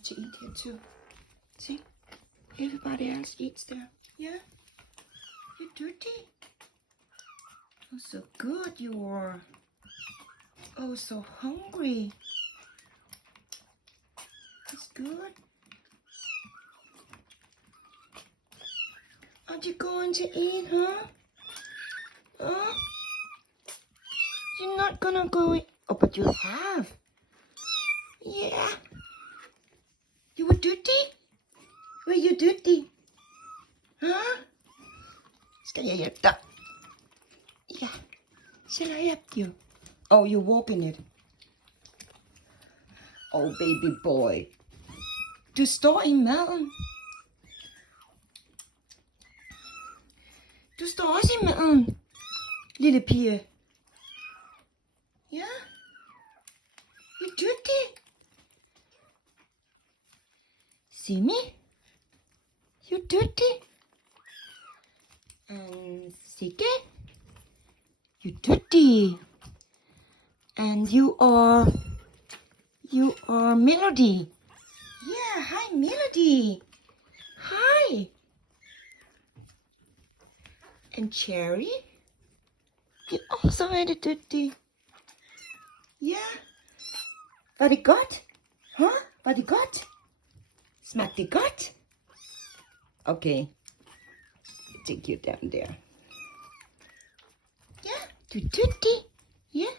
have to eat here too. See? Everybody else eats there. Yeah? You're dirty. Oh, so good you are. Oh, so hungry. That's good. Are you going to eat, huh? Huh? You're not gonna go eat. Oh, but you have. Yeah. You were dirty? Were you dirty? Huh? Ska jag hjälpa? Ja. Shall I help you? Oh, you're walking it. Oh, baby boy. Du står i maden. Du står også i maden, lille pige. Ja. You're dirty. Simi? You're dirty. And Sigge? You're dirty. And you are Melody. Yeah, hi Melody. Hi. And Cherry? You're also very dirty. Yeah. Var det godt? Huh? Var det godt? Smagte det godt? Okay. Take you down there. Yeah, du dirty. Yeah.